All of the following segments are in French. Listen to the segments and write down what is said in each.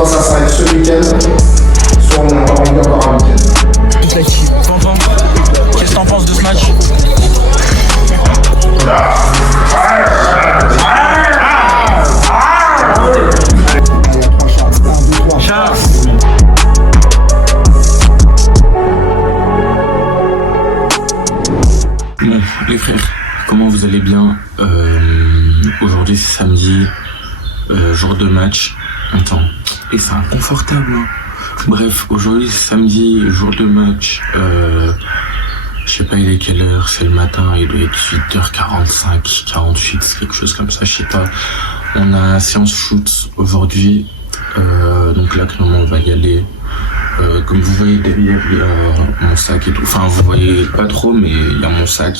soit ça s'arrête ce week-end, soit on va remplir encore un week-end. Tonton, qu'est-ce que t'en penses de ce match? Bon, les frères, comment vous allez bien? Aujourd'hui c'est samedi, jour de match. Attends, et c'est inconfortable, hein. Bref, aujourd'hui c'est samedi, jour de match. Je sais pas il est quelle heure, c'est le matin, il doit être 8h45, 48, quelque chose comme ça, je sais pas. On a séance shoot aujourd'hui, donc là clairement on va y aller. Comme vous voyez derrière, il y a mon sac et tout. Enfin, vous voyez pas trop, mais il y a mon sac,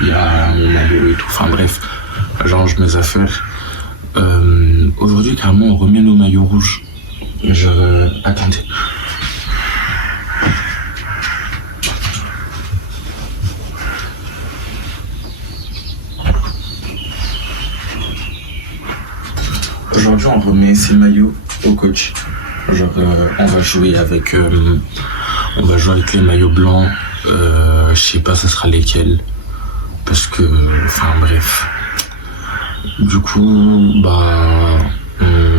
il y a mon maillot et tout. Enfin bref, j'arrange mes affaires. Aujourd'hui, carrément, on remet nos maillots rouges. Attendez. Aujourd'hui, on remet ces maillots au coach. On va jouer avec les maillots blancs. Je sais pas ce sera lesquels. Parce que, enfin bref. Du coup, on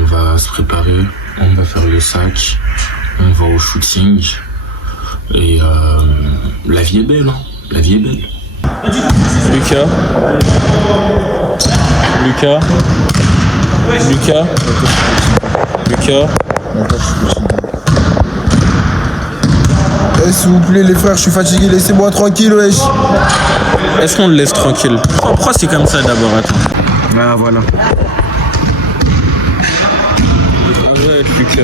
va se préparer. On va faire le sac. On va au shooting. Et la vie est belle, hein. La vie est belle. Lucas. S'il vous plaît les frères, je suis fatigué, laissez-moi tranquille, wesh. Est-ce qu'on le laisse tranquille? Pourquoi c'est comme ça d'abord? Attends. Ah voilà. Lucas.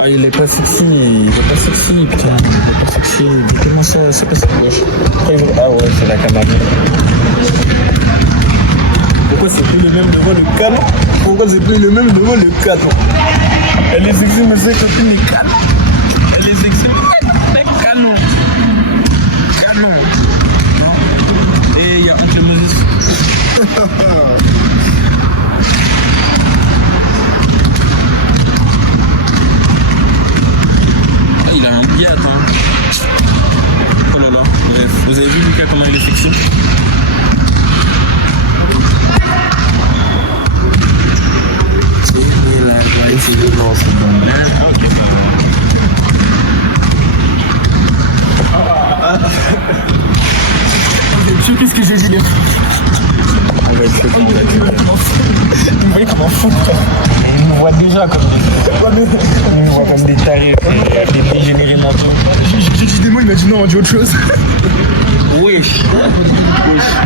Ah, il est pas sexy, putain. Il est pas sexy. Comment ça, c'est pas ça? Ah ouais, c'est la camarade. Pourquoi c'est plus le même devant le canon? Elle est sexy, mais c'est copine les canons. Elle est sexy, mais canon. Et il y a Oncle Moses. Il a un biat, hein. Oh là là, bref. Vous avez vu Lucas comment il est sexy? Qu'est-ce que j'ai dit les frères? On va être choqué, Vous voyez comment fou frère? Il nous voit déjà comme des tarés, des dégénérés mentaux. J'ai dit des mots, il m'a dit non, on dit autre chose. Wesh.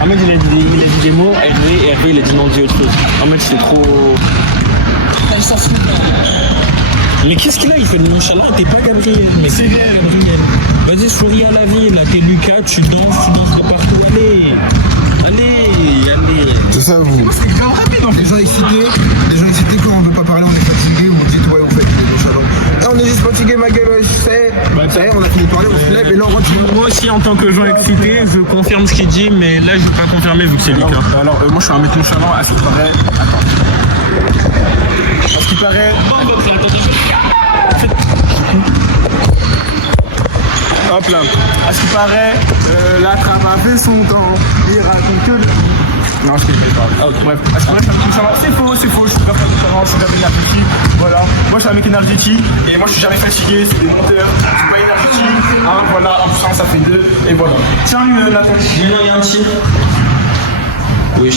Ahmed il a dit des mots, Hervé il a dit non, on dit autre chose. Ahmed c'est trop... Mais qu'est-ce qu'il a? Il fait de nonchalant, t'es pas Gabriel. Mais c'est bien Gabriel. Vas-y, souris à la vie, là t'es Lucas, tu danses de partout. Allez. C'est ça vous. C'est grave rapide en fait. Les gens excités quand on veut pas parler, on est fatigué, vous dites ouais, on fait des nonchalant. Là on est juste fatigué ma gueule, wesh, ça y est, on a fini de parler, on se lève et là on rentre. Moi aussi en tant que gens excité, je confirme ce qu'il dit, mais là je vais pas confirmer vu que c'est Lucas. Alors moi je suis un mec nonchalant, à ce qui paraît. Attends. À ce qui paraît. Hop là. À ce qui paraît, la trame a fait son temps. Il raconte que... Non, je t'ai pas. Oh, bref. À ce qui paraît, je suis un mec nonchalant. C'est faux. Je suis pas nonchalant, je suis jamais énergétique. Voilà. Moi, je suis un mec énergétique. Et moi, je suis jamais fatigué. C'est des monteurs. Je suis pas énergétique. Hein, voilà. En plus, ça fait 2. Et voilà. Tiens, Nathan. Il y a un tir. Oui,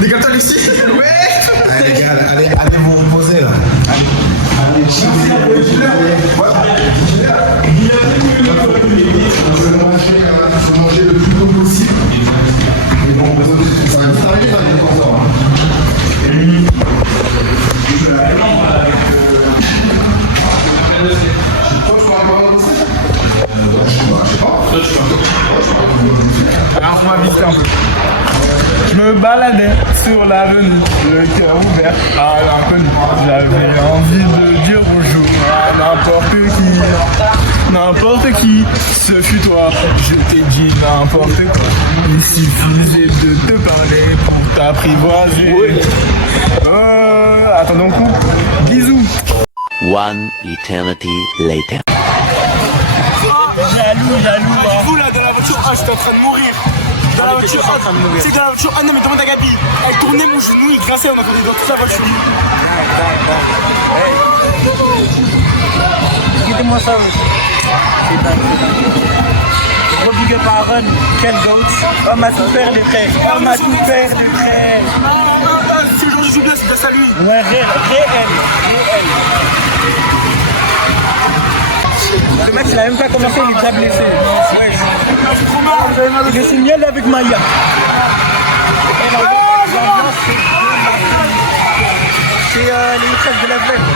Dégage-toi Lucie. Ouais. Allez les gars, allez vous reposer là. Allez, je vais manger le plus tôt possible. Et bon, ça va vite arriver, ça va être encore. Alors, on va visiter un peu. Je me baladais sur l'avenue, le cœur ouvert à l'inconnu. J'avais envie de dire bonjour à n'importe qui, ce fut toi. Je t'ai dit n'importe quoi. Il suffisait de te parler pour t'apprivoiser. Oh, attendons le coup. Bisous. One eternity later. Vous là, dans la voiture, j'étais en train de mourir. Dans la voiture, c'est dans la voiture. Ah non, mais demande à Gabi. Elle tournait mon genou, il grinçait, on entendait dans toute la voiture. Quittez-moi ça, oui. Gros big up à Aaron, quel goat. Homme à tout faire, les frères. Homme à tout faire, les frères. C'est le jour du jubilé, c'est grâce à lui. Ouais, réel. Le mec, il a même pas commencé, il est déjà blessé. Ouais. Il est signé avec Maya. C'est les chefs de la veille.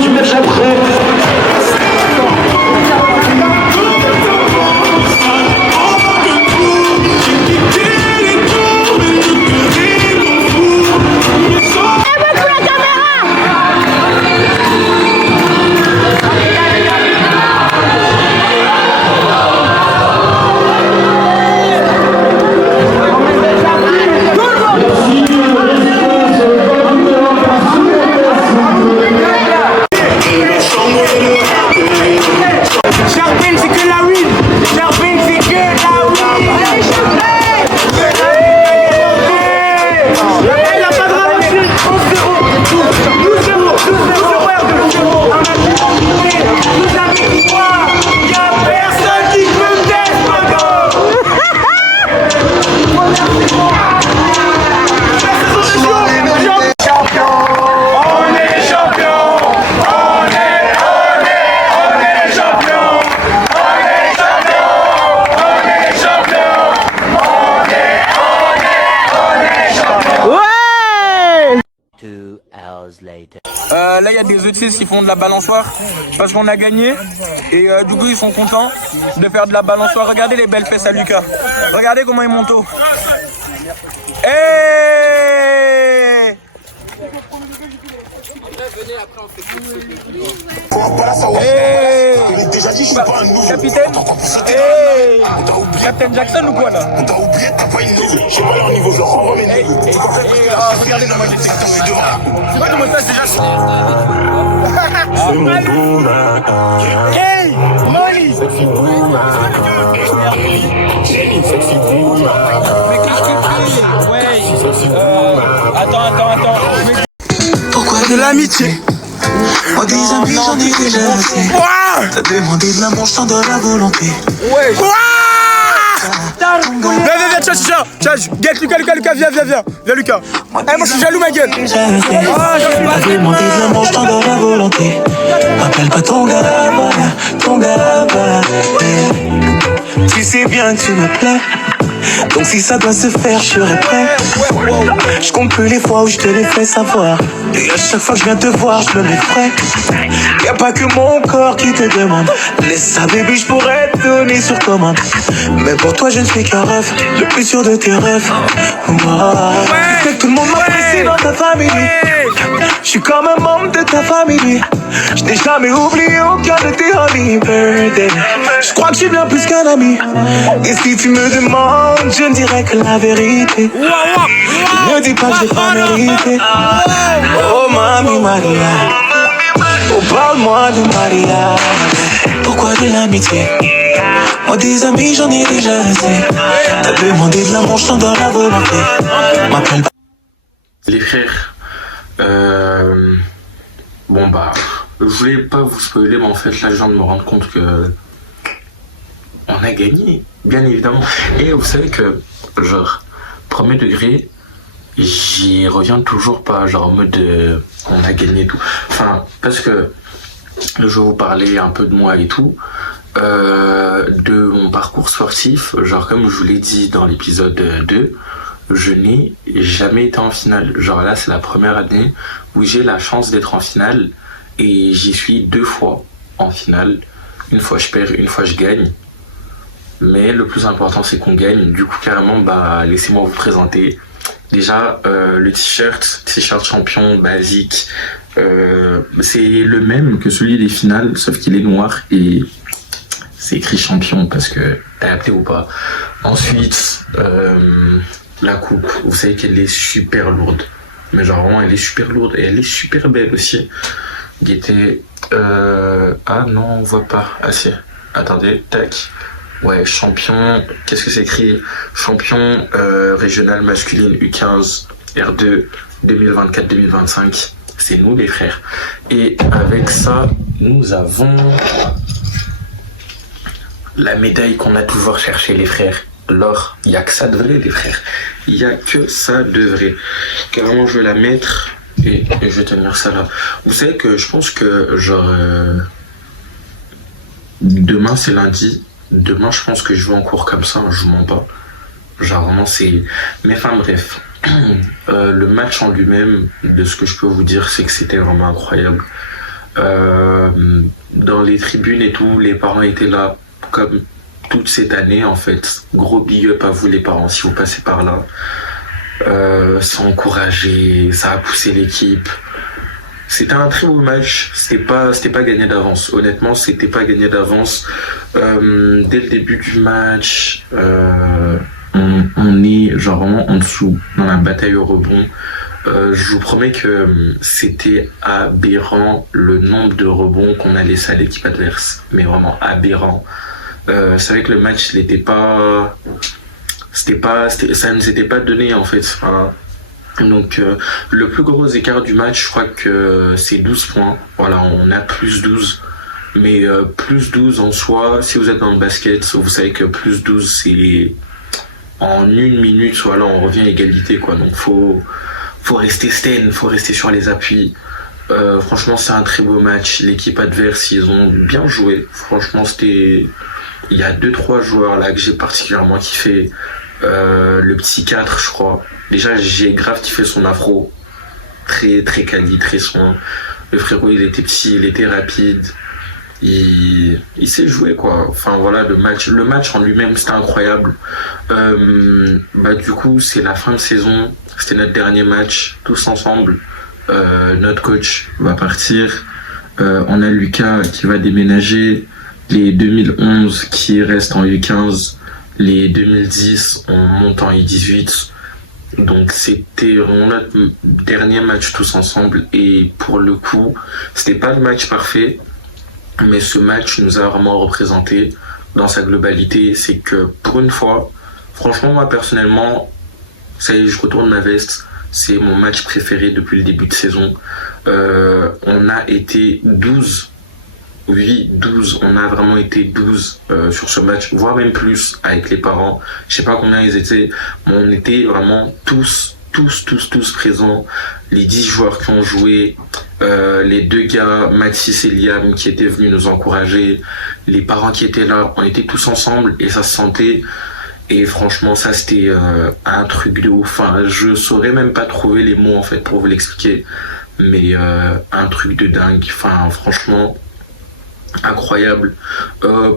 du match après. Là il y a des autistes qui font de la balançoire parce qu'on a gagné et du coup ils sont contents de faire de la balançoire. Regardez les belles fesses à Lucas. Regardez comment il monte haut. Hey, hey, capitaine, hey, Captain Jackson ou quoi là? On t'a oublié, t'as pas une nouveau. J'ai pas leur niveau, je leur renvoie mes niveaux. Regardez comment j'ai sectionné. C'est pas comment ça déjà. C'est mon boom. Hey, Molly. Sexy boom. Sexy boom. Mais qu'est-ce que tu fais? Ouais. Attends. Pourquoi de l'amitié? Moi des amis j'en ai déjà assez. T'as demandé de l'amour, je t'en donne la volonté. Ouais. Viens, Tchaj, get Lucas, viens Lucas. Moi je suis jaloux ma gueule. T'as demandé de l'amour, je t'en donne la volonté. M'appelle pas ton gars. Tu sais bien que tu me plais. Donc si ça doit se faire, je serai prêt. Je compte plus les fois où je te l'ai fait savoir. Et à chaque fois que je viens te voir, je me mets frais. Y'a pas que mon corps qui te demande. Laisse ça baby, je pourrais te donner sur commande. Mais pour toi je ne suis qu'un rêve, le plus sûr de tes rêves. Tu sais que tout le monde m'apprécie dans ta famille. Je suis comme un membre de ta famille. Je n'ai jamais oublié aucun de tes holy birthday. Je crois que je suis bien plus qu'un ami. Et si tu me demandes, je ne dirai que la vérité. Ne dis pas que je l'ai pas mérité. Oh Mami Maria, oh parle-moi de Maria. Pourquoi de l'amitié? Moi des amis j'en ai déjà assez. T'as demandé de l'amour, je t'en donne la volonté. M'appelle pas. Les frères, bon bah, je voulais pas vous spoiler, mais en fait là je viens de me rendre compte que on a gagné, bien évidemment. Et vous savez que, genre, premier degré, j'y reviens toujours pas, genre en mode on a gagné tout. Enfin, parce que je vais vous parler un peu de moi et tout, de mon parcours sportif. Genre comme je vous l'ai dit dans l'épisode 2, je n'ai jamais été en finale. Genre là c'est la première année où j'ai la chance d'être en finale et j'y suis 2 fois en finale. Une fois je perds, une fois je gagne. Mais le plus important c'est qu'on gagne. Du coup carrément bah laissez-moi vous présenter. Déjà le t-shirt champion basique, c'est le même que celui des finales sauf qu'il est noir et c'est écrit champion parce que t'as capté ou pas. Ensuite la coupe, vous savez qu'elle est super lourde, mais genre vraiment elle est super lourde et elle est super belle aussi. Il était ah non on voit pas, ah si, attendez, tac. Ouais, champion, qu'est-ce que c'est écrit? Champion régional masculine U15 R2 2024-2025. C'est nous les frères. Et avec ça, nous avons la médaille qu'on a toujours cherchée les frères. L'or, il n'y a que ça de vrai les frères. Il n'y a que ça de vrai. Carrément je vais la mettre et je vais tenir ça là. Vous savez que je pense que genre demain c'est lundi. Demain, je pense que je vais en cours comme ça, je vous mens pas. Genre vraiment, c'est... Mais enfin bref, le match en lui-même, de ce que je peux vous dire, c'est que c'était vraiment incroyable. Dans les tribunes et tout, les parents étaient là comme toute cette année en fait. Gros big up à vous les parents si vous passez par là. Ça a encouragé, ça a poussé l'équipe. C'était un très beau match. C'était pas gagné d'avance. Honnêtement, c'était pas gagné d'avance. Dès le début du match, on est genre vraiment en dessous dans la bataille au rebond. Je vous promets que c'était aberrant le nombre de rebonds qu'on a laissé à l'équipe adverse. Mais vraiment aberrant. C'est vrai que le match, ça ne s'était pas donné en fait. Voilà. Donc le plus gros écart du match, je crois que c'est 12 points. Voilà, on a plus 12. Mais plus 12 en soi, si vous êtes dans le basket, vous savez que plus 12 c'est en une minute, voilà, on revient à égalité quoi. Donc faut rester stand, faut rester sur les appuis. Franchement, c'est un très beau match. L'équipe adverse, ils ont bien joué. Franchement, il y a 2-3 joueurs là que j'ai particulièrement kiffé. Le petit 4, je crois. Déjà, j'ai grave kiffé son afro. Très, très quali, très soin. Le frérot, il était petit, il était rapide. Il sait jouer, quoi. Enfin, voilà, le match en lui-même, c'était incroyable. Du coup, c'est la fin de saison. C'était notre dernier match, tous ensemble. Notre coach va partir. On a Lucas qui va déménager. Les 2011 qui restent en U15. Les 2010, on monte en U18. Donc c'était vraiment notre dernier match tous ensemble. Et pour le coup, c'était pas le match parfait. Mais ce match nous a vraiment représenté dans sa globalité. C'est que pour une fois, franchement, moi personnellement, ça y est, je retourne ma veste. C'est mon match préféré depuis le début de saison. On a été 12. Oui, 12. On a vraiment été 12 sur ce match, voire même plus avec les parents. Je sais pas combien ils étaient, mais on était vraiment tous présents. Les 10 joueurs qui ont joué, les 2 gars, Mathis et Liam, qui étaient venus nous encourager, les parents qui étaient là, on était tous ensemble et ça se sentait. Et franchement, ça c'était un truc de ouf. Enfin, je saurais même pas trouver les mots en fait pour vous l'expliquer, mais un truc de dingue. Enfin, franchement, incroyable.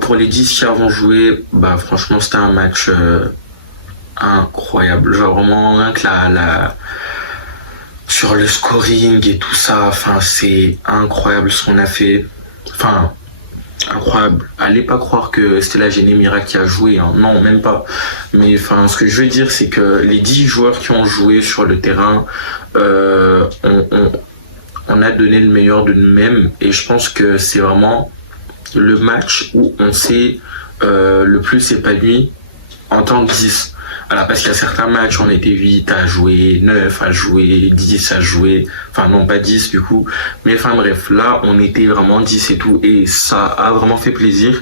Pour les 10 qui avons joué, franchement, c'était un match incroyable. Genre vraiment rien que sur le scoring et tout ça, enfin c'est incroyable ce qu'on a fait. Enfin, incroyable. Allez pas croire que c'était la Génie Miracle qui a joué, hein. Non, même pas. Mais enfin, ce que je veux dire, c'est que les 10 joueurs qui ont joué sur le terrain, on a donné le meilleur de nous-mêmes. Et je pense que c'est vraiment le match où on s'est le plus épanoui en tant que 10. Voilà, parce qu'il y a certains matchs, on était 8 à jouer, 9 à jouer, 10 à jouer, enfin non pas 10 du coup, mais enfin bref, là on était vraiment 10 et tout, et ça a vraiment fait plaisir.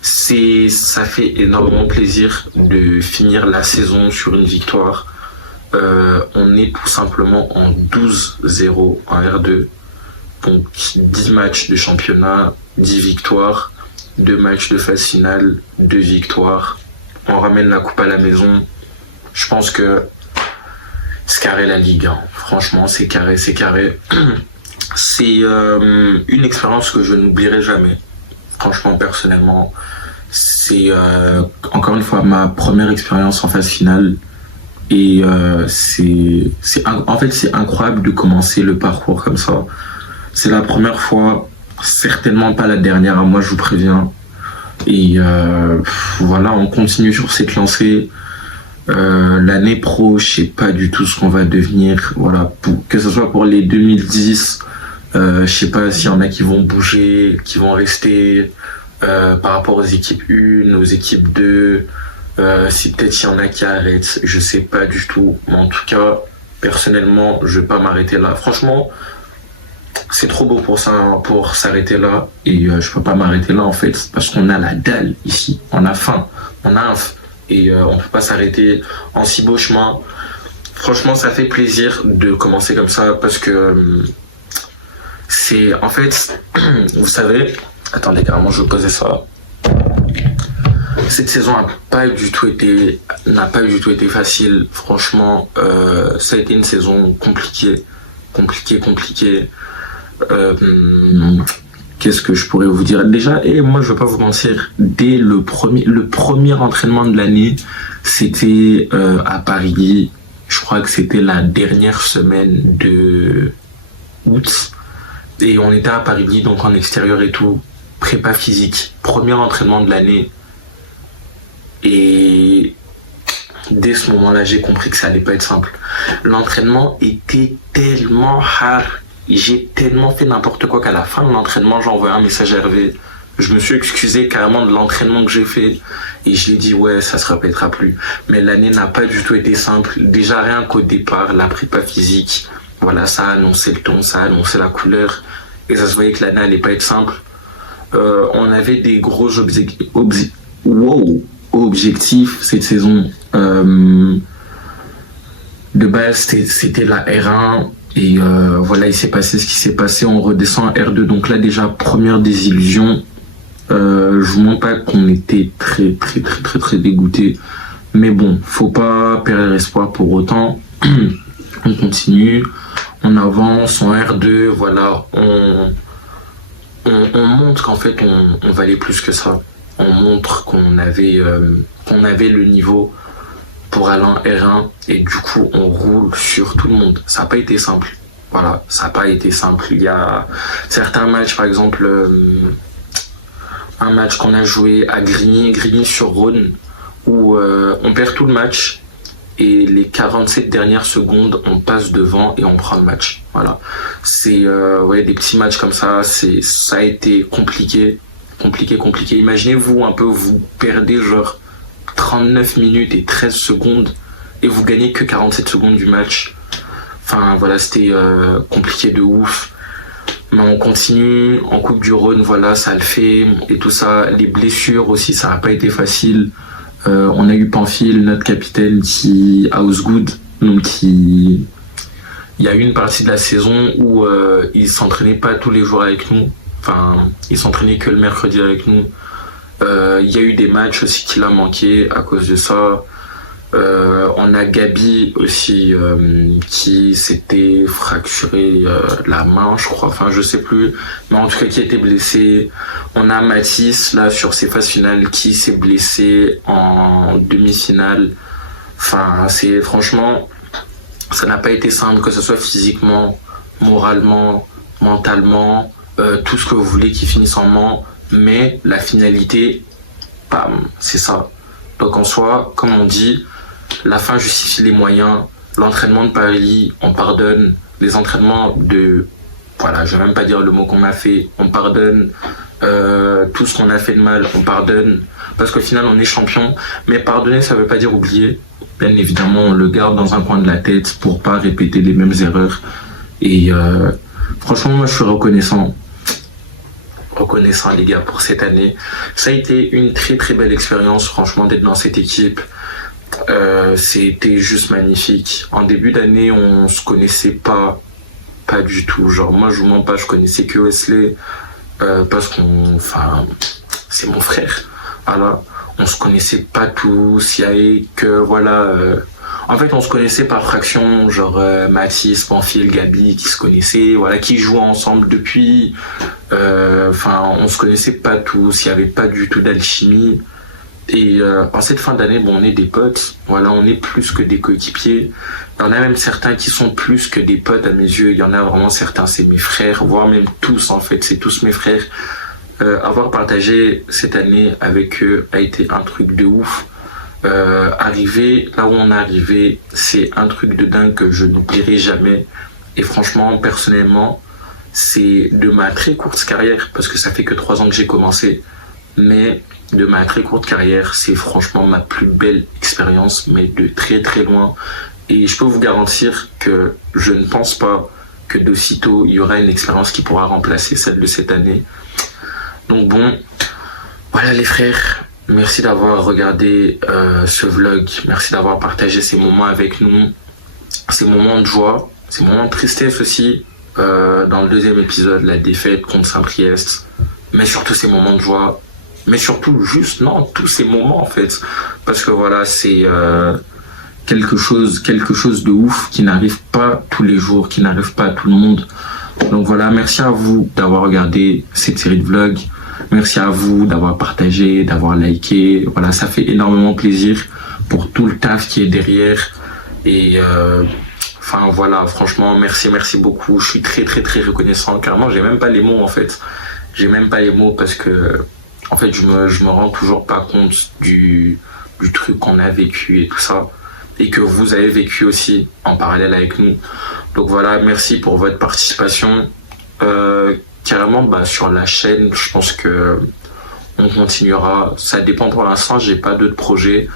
Ça fait énormément plaisir de finir la saison sur une victoire. On est tout simplement en 12-0 en R2, donc 10 matchs de championnat, 10 victoires, 2 matchs de phase finale, 2 victoires. On ramène la coupe à la maison. Je pense que c'est carré la Ligue, hein. Franchement, c'est carré. C'est une expérience que je n'oublierai jamais. Franchement, personnellement, c'est encore une fois ma première expérience en phase finale. Et en fait, c'est incroyable de commencer le parcours comme ça. C'est la première fois, certainement pas la dernière, moi je vous préviens. Et voilà, on continue sur cette lancée. L'année pro, je sais pas du tout ce qu'on va devenir. Voilà, que ce soit pour les 2010, je sais pas s'il y en a qui vont bouger, qui vont rester par rapport aux équipes 1, aux équipes 2. Si peut-être il y en a qui arrêtent, je sais pas du tout. Mais en tout cas, personnellement, je vais pas m'arrêter là. Franchement, c'est trop beau pour s'arrêter là, et je peux pas m'arrêter là en fait, parce qu'on a la dalle ici, on a faim, on a inf, et on peut pas s'arrêter en si beau chemin. Franchement, ça fait plaisir de commencer comme ça, parce que c'est en fait, vous savez, attendez carrément, je vais poser ça. Cette saison n'a pas du tout été facile. Franchement, ça a été une saison compliquée. Qu'est-ce que je pourrais vous dire? Déjà, et moi je vais pas vous mentir, dès le premier entraînement de l'année, c'était à Paris. Je crois que c'était la dernière semaine de août. Et on était à Paris, donc en extérieur et tout. Prépa physique, premier entraînement de l'année. Et dès ce moment-là, j'ai compris que ça allait pas être simple. L'entraînement était tellement hard. J'ai tellement fait n'importe quoi qu'à la fin de l'entraînement, j'ai envoyé un message à Hervé. Je me suis excusé carrément de l'entraînement que j'ai fait. Et je lui ai dit, ouais, ça se répétera plus. Mais l'année n'a pas du tout été simple. Déjà, rien qu'au départ, la prépa physique, voilà, ça a annoncé le ton, ça a annoncé la couleur. Et ça se voyait que l'année allait pas être simple. On avait des gros objectifs cette saison. De base, c'était la R1. Et voilà, il s'est passé ce qui s'est passé. On redescend à R2. Donc là, déjà, première désillusion. Je vous montre pas qu'on était très dégoûtés. Mais bon, faut pas perdre espoir pour autant. On continue. On avance en R2. Voilà, on montre qu'en fait, on valait plus que ça. On montre qu'on avait le niveau pour aller en R1 et du coup on roule sur tout le monde. Ça n'a pas été simple. Voilà, ça n'a pas été simple. Il y a certains matchs, par exemple un match qu'on a joué à Grigny-sur-Rhône où on perd tout le match et les 47 dernières secondes on passe devant et on prend le match. Voilà, c'est ouais, des petits matchs comme ça, ça a été compliqué. Imaginez-vous un peu, vous perdez genre 39 minutes et 13 secondes et vous gagnez que 47 secondes du match. Enfin voilà, c'était compliqué de ouf. Mais on continue en Coupe du Rhône, voilà, ça le fait et tout ça. Les blessures aussi, ça n'a pas été facile. On a eu Pamphile, notre capitaine, qui house good, donc il y a eu une partie de la saison où il s'entraînait pas tous les jours avec nous. Enfin, il s'entraînait que le mercredi avec nous. Il y a eu des matchs aussi qu'il a manqué à cause de ça. On a Gabi aussi qui s'était fracturé la main, je crois. Enfin, je sais plus. Mais en tout cas, qui était blessé. On a Mathis, là, sur ses phases finales, qui s'est blessé en demi-finale. Enfin, franchement, ça n'a pas été simple, que ce soit physiquement, moralement, mentalement, tout ce que vous voulez qui finisse en ment. Mais la finalité, bam, c'est ça. Donc en soi, comme on dit, la fin justifie les moyens. L'entraînement de Paris, on pardonne. Les entraînements de... Voilà, je vais même pas dire le mot qu'on a fait. On pardonne. Tout ce qu'on a fait de mal, on pardonne. Parce qu'au final, on est champion. Mais pardonner, ça veut pas dire oublier. Bien évidemment, on le garde dans un coin de la tête pour pas répéter les mêmes erreurs. Et franchement, moi, je suis reconnaissant les gars pour cette année. Ça a été une très belle expérience franchement d'être dans cette équipe. C'était juste magnifique. En début d'année on se connaissait pas du tout, genre moi je vous mens pas, je connaissais que Wesley parce c'est mon frère, voilà. On se connaissait pas tous, il y avait que voilà en fait on se connaissait par fraction, genre Mathis, Pamphile, Gabi qui se connaissaient, voilà, qui jouaient ensemble depuis. On se connaissait pas tous, il y avait pas du tout d'alchimie. Et en cette fin d'année, bon, on est des potes, voilà, on est plus que des coéquipiers. Il y en a même certains qui sont plus que des potes à mes yeux. Il y en a vraiment certains, c'est mes frères, voire même tous en fait, c'est tous mes frères. Avoir partagé cette année avec eux a été un truc de ouf. Arriver là où on est arrivé, c'est un truc de dingue que je n'oublierai jamais. Et franchement, personnellement, c'est de ma très courte carrière, parce que ça fait que 3 ans que j'ai commencé, mais de ma très courte carrière, c'est franchement ma plus belle expérience, mais de très loin. Et je peux vous garantir que je ne pense pas que d'aussitôt il y aura une expérience qui pourra remplacer celle de cette année. Donc bon, voilà les frères, merci d'avoir regardé ce vlog, merci d'avoir partagé ces moments avec nous, ces moments de joie, ces moments de tristesse aussi. Dans le 2e épisode, la défaite contre Saint-Priest, mais surtout ces moments de joie, mais surtout tous ces moments en fait, parce que voilà, c'est quelque chose de ouf qui n'arrive pas tous les jours, qui n'arrive pas à tout le monde. Donc voilà, merci à vous d'avoir regardé cette série de vlogs. Merci à vous d'avoir partagé, d'avoir liké. Voilà, ça fait énormément plaisir pour tout le taf qui est derrière. Et enfin voilà, franchement, merci beaucoup. Je suis très reconnaissant. Carrément, j'ai même pas les mots en fait. J'ai même pas les mots parce que en fait, je me rends toujours pas compte du truc qu'on a vécu et tout ça. Et que vous avez vécu aussi en parallèle avec nous. Donc voilà, merci pour votre participation. Carrément, sur la chaîne, je pense que on continuera. Ça dépend pour l'instant, j'ai pas d'autres projets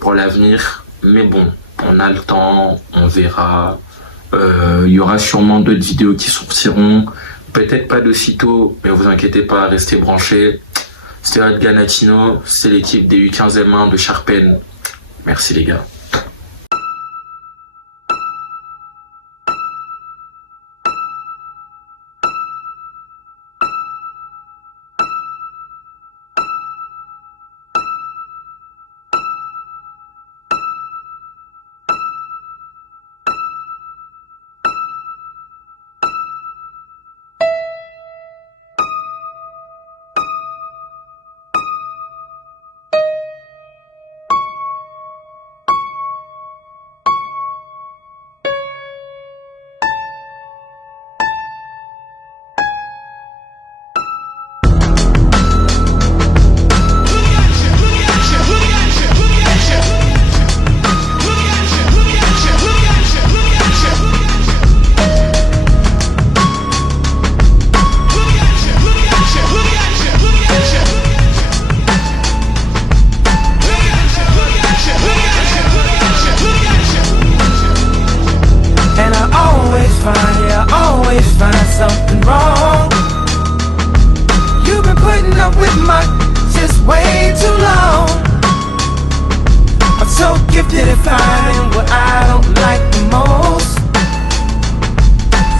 pour l'avenir. Mais bon, on a le temps, on verra. Il y aura sûrement d'autres vidéos qui sortiront. Peut-être pas de sitôt, mais vous inquiétez pas, restez branchés. C'était votre gars Natino, c'est l'équipe des U15M1 de Sharpen. Merci les gars. Something wrong. You've been putting up with my just way too long. I'm so gifted at finding what I don't like the most.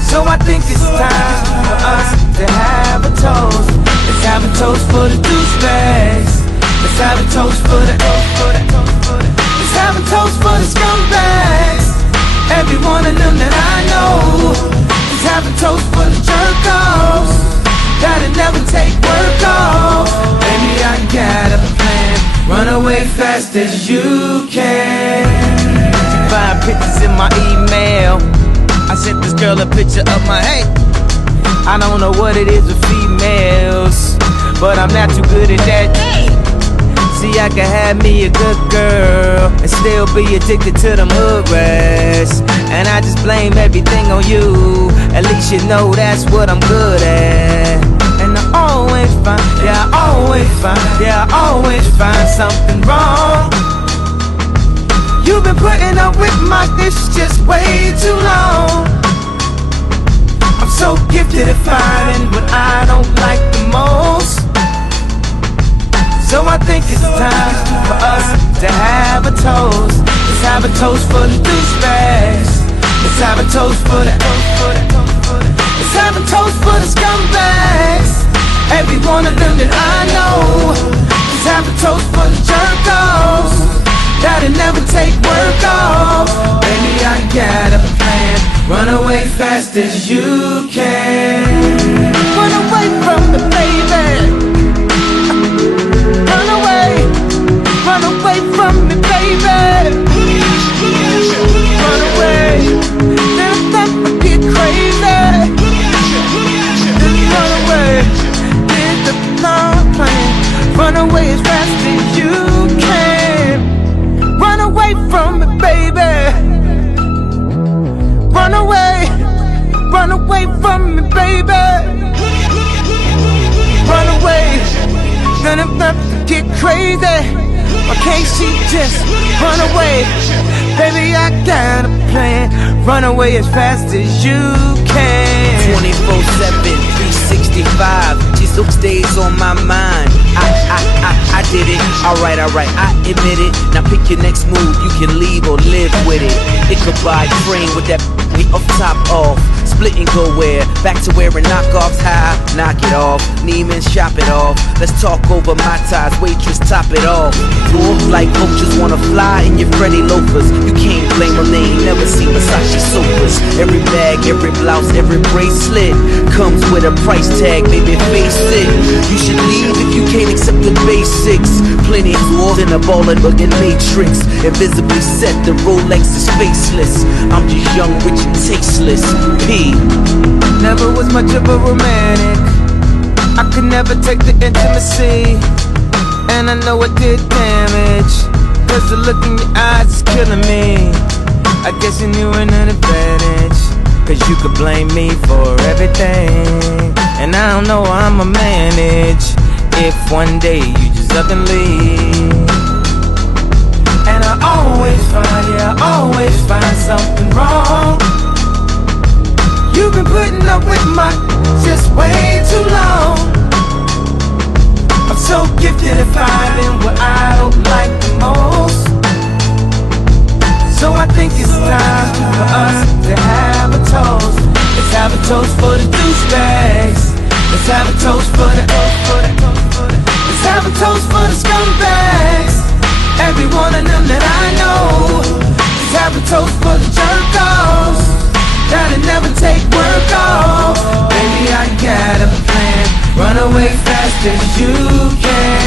So I think it's time for us to have a toast. Let's have a toast for the douchebags. Let's have a toast for the Let's have a toast for the scumbags. Every one of them that I know. Let's have a toast for the jerk-offs that'll never take work off. Baby, I got a plan. Run away fast as you can. You find pictures in my email. I sent this girl a picture of my hey. I don't know what it is with females, but I'm not too good at that. See, I can have me a good girl and still be addicted to them hood rats. And I just blame everything on you. At least you know that's what I'm good at. And I always find, yeah, I always find something wrong. You've been putting up with my dish just way too long. I'm so gifted at finding what I don't like the most. So I think it's time for us to have a toast. Let's have a toast for the douchebags. Let's have a toast for the Let's have a toast for the scumbags. Every one of them that I know. Let's have a toast for the jerk-offs that'll never take work off. Baby, I got a plan. Run away fast as you can. Run away from the baby. Run away from me, baby. Run away, then I get crazy. Just run away, get the long plan. Run away as fast as you can. Run away from me, baby. Run away from me, baby. Run away, then I get crazy. Or can't she just run away? Baby, I got a plan. Run away as fast as you can. 24/7, 365. Just those days on my mind. I did it. Alright, I admit it. Now pick your next move. You can leave or live with it. Ichabod Crane with that off top off. split and go where? Back to wearing knockoffs high, knock it off. Neiman, shop it off. Let's talk over my ties, waitress, top it off. Dwarfs like vultures wanna fly in your Freddy loafers. You can't blame them, they ain't never seen Versace sofas. Every bag, every blouse, every bracelet comes with a price tag, baby, face it. You should leave if you can't accept the basics. Plenty more than a ballin' looking matrix. Invisibly set, the Rolex is faceless. I'm just young, rich, and tasteless. P. Never was much of a romantic. I could never take the intimacy, and I know I did damage, cause the look in your eyes is killing me. I guess you knew an advantage, cause you could blame me for everything, and I don't know how I'ma manage if one day you just up and leave. And I always find something wrong. You've been putting up with my just way too long. I'm so gifted at finding what I don't like the most. So I think it's time for us to have a toast. Let's have a toast for the douchebags. Let's have a toast for the Let's have a toast for the scumbags. Every one of them that I know. Let's have a toast for the jerk-offs that'll never take work off. Baby, I got a plan. Run away fast as you can.